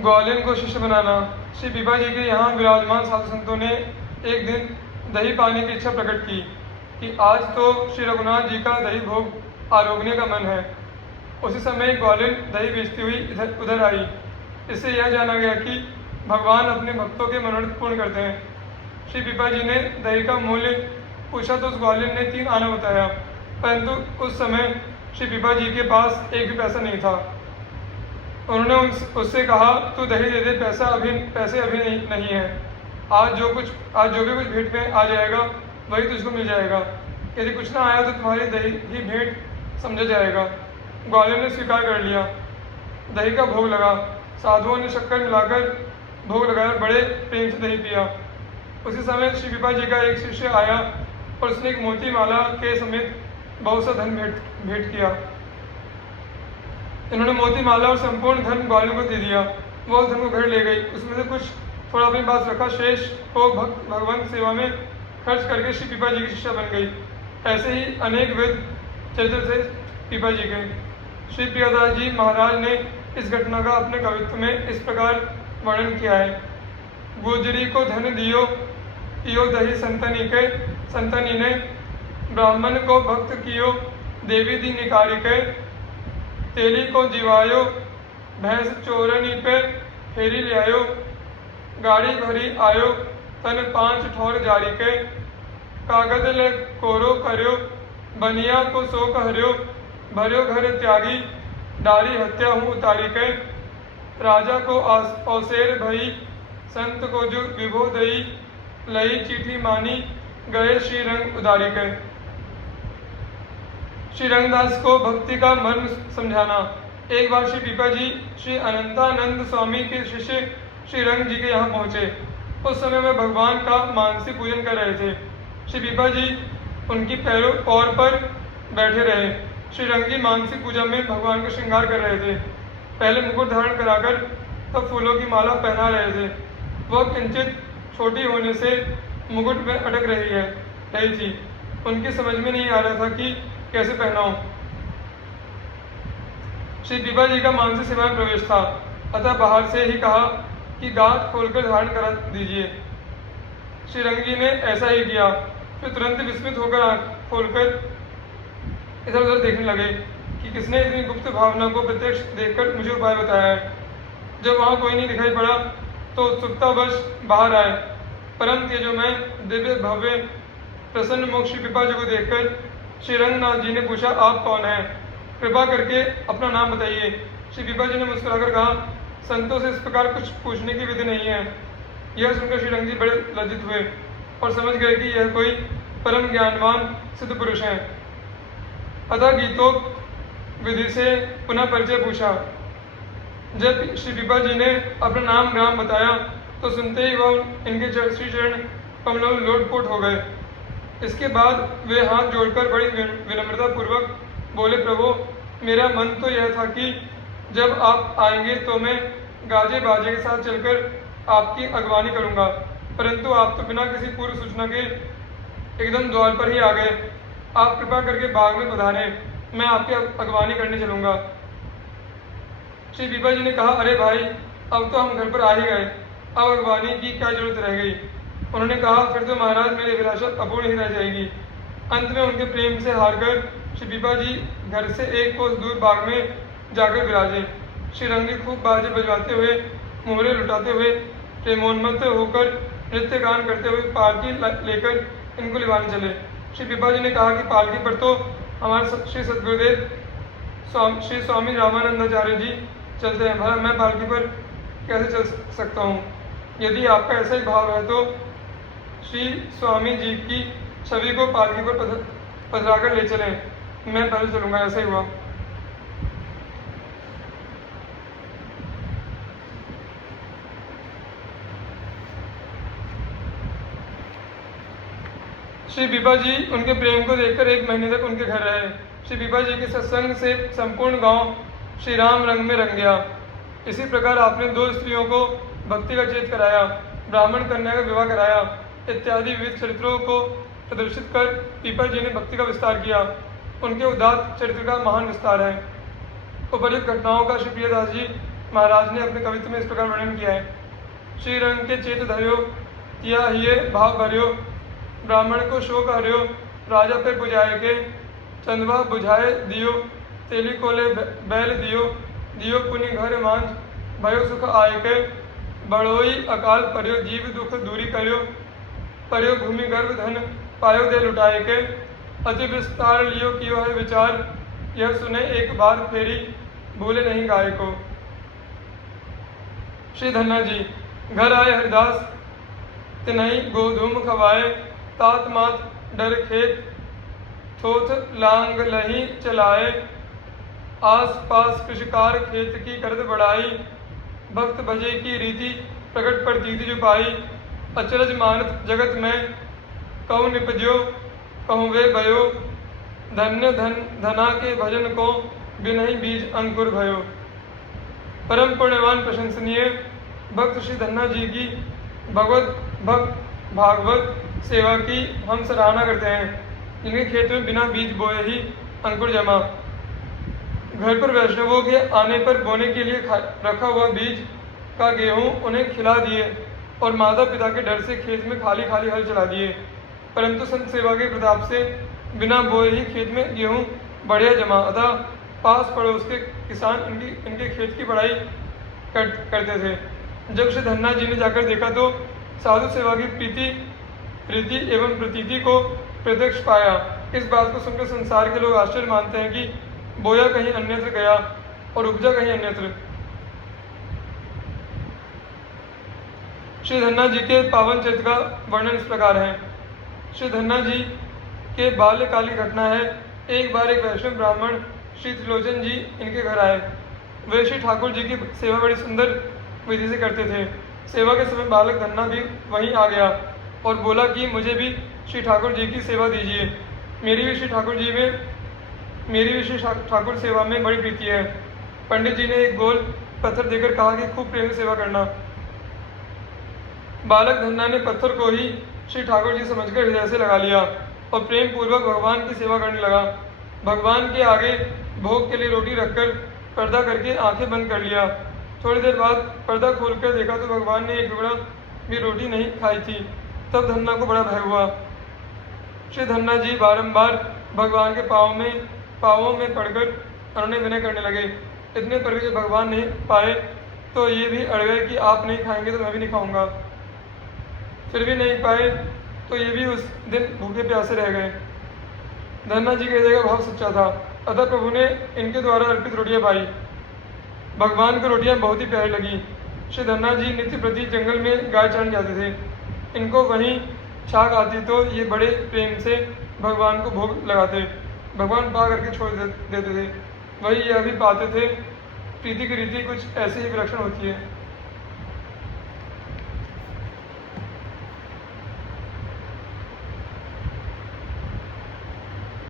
ग्वालिन को शिष्य बनाना। श्री पीपा जी के यहाँ विराजमान साधु संतों ने एक दिन दही पाने की इच्छा प्रकट की कि आज तो श्री रघुनाथ जी का दही भोग आरोगने का मन है। उसी समय ग्वालिन दही बेचती हुई उधर आई। इससे यह जाना गया कि भगवान अपने भक्तों के मनोरथ पूर्ण करते हैं। श्री पीपा जी ने दही का मूल्य पूछा तो उस ग्वालिन ने 3 आना बताया, परंतु उस समय श्री पीपा जी के पास एक भी पैसा नहीं था। उन्होंने उससे कहा, तू दही दे दे, पैसे अभी नहीं है। आज जो भी कुछ भेंट में आ जाएगा वही तुझको मिल जाएगा। यदि कुछ ना आया तो तुम्हारी दही ही भेंट समझा जाएगा। ग्वालिन ने स्वीकार कर लिया। दही का भोग लगा। साधुओं ने शक्कर मिलाकर भोग लगाया, बड़े प्रेम से दही पिया। उसी समय श्री पीपा जी का एक शिष्य आया और उसने एक मोती माला के समेत बहुत सा धन भेंट किया। इन्होंने मोती माला और संपूर्ण धन ग्वालिन को दे दिया। वह उस धन को घर ले गई। उसमें से कुछ थोड़ा अपने पास रखा, शेष को भगवान सेवा में खर्च करके श्री पीपा जी की शिष्या बन गई। ऐसे ही अनेक वेद चरित्र थे पीपा जी के। श्री प्रियदास जी महाराज ने इस घटना का अपने कवित्व में इस प्रकार वर्णन किया है। गुजरी को धन दियो, पियो दही संतनी ने, ब्राह्मण को भक्त कियो, देवी दी निकारिके, तेली को जीवायो, भैंस चोरनी पे फेरी ले आयो, गाड़ी भरी आयो, तन 5 ठौर जारी के, कागज ले कोरो कर्यो, बनिया को सो कहर्यो, भर्यो घर त्यागी, डारी हत्या हूँ उतारी के, राजा को औसेर भई, संत को जो विभो दई, लई चिट्ठी मानी, गए श्री रंग उदारी के। श्री रंगदास को भक्ति का मर्म समझाना। एक बार श्री पीपा जी श्री अनंतानंद स्वामी के शिष्य श्री रंग जी के यहाँ पहुँचे। उस समय वे भगवान का मानसी पूजन कर रहे थे। श्री पीपा जी उनकी पैर पर बैठे रहे। श्री रंग जी मानसी पूजा में भगवान का श्रृंगार कर रहे थे। पहले मुकुट धारण कराकर तब फूलों की माला पहना रहे थे। वह किंचित छोटी होने से मुकुट में अटक रही थी। उनकी समझ में नहीं आ रहा था कि कैसे पहनाऊं। श्री पीपा जी का मानसी सेवा में प्रवेश था, अतः बाहर से ही कहा कि गांठ खोलकर धारण करा दीजिए। श्री रंग जी ने ऐसा ही किया। फिर तुरंत विस्मित होकर आंख खोलकर इधर उधर देखने लगे कि किसने इतनी गुप्त भावना को प्रत्यक्ष देखकर मुझे उपाय बताया है। जब वहाँ कोई नहीं दिखाई पड़ा तो उत्सुकतावश बाहर आए। परम तेजोमय दिव्य भव्य प्रसन्न मोक्ष श्री पीपा जी को देखकर श्री रंगनाथ जी ने पूछा, आप कौन हैं? कृपा करके अपना नाम बताइए। श्री पीपा जी ने मुस्कुराकर कहा, संतों से इस प्रकार कुछ पूछने की विधि नहीं है। यह सुनकर श्री रंग जी बड़े लज्जित हुए और समझ गए कि यह कोई परम ज्ञानवान सिद्ध पुरुष हैं। अतः गीतोक्त विधि से पुनः परिचय पूछा। जब श्री पीपा जी ने अपना नाम ग्राम बताया तो सुनते ही वह इनके श्री चरण कमलों में लोटपोट हो गए। इसके बाद वे हाथ जोड़कर बड़ी विनम्रता पूर्वक बोले, प्रभु, मेरा मन तो यह था कि जब आप आएंगे तो मैं गाजे बाजे के साथ चलकर आपकी अगवानी करूंगा, परंतु आप तो बिना किसी पूर्व सूचना के एकदम द्वार पर ही आ गए। आप कृपा करके बाग में पधारे, मैं आपकी अगवानी करने चलूंगा। श्री पीपा जी ने कहा, अरे भाई, अब तो हम घर पर आ ही गए, अब अगवानी की क्या जरूरत रह गई। उन्होंने कहा, फिर तो महाराज मेरी अभिलाषा अपूर्ण ही रह जाएगी। अंत में उनके प्रेम से हारकर श्री पीपा जी घर से एक कोस दूर बाग में जाकर विराजे। श्री रंग जी खूब बाजे बजवाते हुए, मोहरे लुटाते हुए, प्रेमोन्मत्त होकर नृत्य गान करते हुए पालकी लेकर इनको लिवाने चले। श्री पीपा जी ने कहा कि पालकी पर तो हमारे श्री सद्गुरुदेव श्री स्वामी रामानंदाचार्य जी चलते हैं, भला मैं पालकी पर कैसे चल सकता हूँ। यदि आपका ऐसा ही भाव है तो श्री स्वामी जी की छवि को पालकी पर पधराकर ले चलें, मैं पहले चलूँगा। ऐसा ही हुआ। श्री पीपा जी उनके प्रेम को देखकर 1 महीने तक उनके घर रहे। श्री पीपा जी के सत्संग से संपूर्ण गांव श्री राम रंग में रंग गया। इसी प्रकार आपने 2 स्त्रियों को भक्ति का चेत कराया, ब्राह्मण कन्या का विवाह कराया इत्यादि विविध चरित्रों को प्रदर्शित कर पीपा जी ने भक्ति का विस्तार किया। उनके उदात्त चरित्र का महान विस्तार है। उपर्युक्त घटनाओं का श्री प्रियदास जी महाराज ने अपने कवित्व में इस प्रकार वर्णन किया है। श्री रंग के चेत धर्यो किया हिये भाव भर्यो, ब्राह्मण को शोक हर्यो राजा पे बुझाए के, चंदवा बुझाए दियो तेली कोले बैल दियो, दियो पुनि घर मांझ भयो सुख आय के, बड़ोई अकाल पर्यो जीव दुख दूरी कर्यो, पर्यो भूमि गर्भ धन पायो दे लुटाए के, अति विस्तार लियो कियो है विचार, यह सुने एक बार फेरी भूले नहीं गाय को। श्री धन्ना जी घर आए हरिदास तिनहि गोधूम खवाए, तात मात डर खेत थोथ लांग लही चलाए, आस पास कृषिकार खेत की करत बढ़ाई, भक्त भजे की रीति प्रकट पर दीदी जुपाई, अचरज मानत जगत में कहूँ निपज्यो कहूँ वे भयो, धन्य धन धना के भजन को बिनहि बीज अंकुर भयो। परम पुण्यवान प्रशंसनीय भक्त श्री धन्ना जी की भागवत सेवा की हम सराहना करते हैं, जिनके खेत में बिना बीज बोए ही अंकुर जमा। घर पर वैष्णवों के आने पर बोने के लिए रखा हुआ बीज का गेहूं उन्हें खिला दिए और माता पिता के डर से खेत में खाली खाली हल चला दिए, परंतु संत सेवा के प्रताप से बिना बोए ही खेत में गेहूं बढ़िया जमा। अतः पास पड़ोस के किसान इनके खेत की बढ़ाई करते थे। जब श्री धन्ना जी ने जाकर देखा तो साधु सेवा की प्रीति एवं प्रतीति को प्रत्यक्ष पाया। इस बात को सुनकर संसार के लोग आश्चर्य मानते हैं कि बोया कहीं अन्यत्र गया और उपजा कहीं अन्यत्र। श्री धन्ना जी के पावन चरित्र का वर्णन इस प्रकार है। श्री धन्ना जी के बाल्यकाल की घटना है। एक बार एक वैष्णव ब्राह्मण श्री त्रिलोचन जी इनके घर आए। वे श्री ठाकुर जी की सेवा बड़ी सुंदर विधि से करते थे। सेवा के समय बालक धन्ना भी वहीं आ गया और बोला कि मुझे भी श्री ठाकुर जी की सेवा दीजिए। मेरी भी श्री ठाकुर सेवा में बड़ी प्रीति है। पंडित जी ने एक गोल पत्थर देकर कहा कि खूब प्रेम से सेवा करना। बालक धन्ना ने पत्थर को ही श्री ठाकुर जी समझकर हृदय से लगा लिया और प्रेम पूर्वक भगवान की सेवा करने लगा। भगवान के आगे भोग के लिए रोटी रखकर पर्दा करके आंखें बंद कर लिया। थोड़ी देर बाद पर्दा खोलकर देखा तो भगवान ने एक टुकड़ा भी रोटी नहीं खाई थी। तब धन्ना को बड़ा भय हुआ। श्री धन्ना जी बारंबार भगवान के पाँवों में पड़कर अनुनय विनय करने लगे। इतने पर भी जब भगवान नहीं पाए तो ये भी अड़ गए कि आप नहीं खाएंगे तो मैं भी नहीं खाऊंगा। फिर भी नहीं पाए तो ये भी उस दिन भूखे प्यासे रह गए। धन्ना जी के जगह भाव सच्चा था, अतः प्रभु ने इनके द्वारा अर्पित रोटियां पाई। भगवान को रोटियां बहुत ही प्यारी लगी। श्री धन्ना जी नित्य प्रति जंगल में गाय चढ़ जाते थे। इनको वहीं छाग आती तो ये बड़े प्रेम से भगवान को भोग लगाते। भगवान पा करके छोड़ देते थे। वही यह भी पाते थे। प्रीति की रीति कुछ ऐसी ही विलक्षण होती है।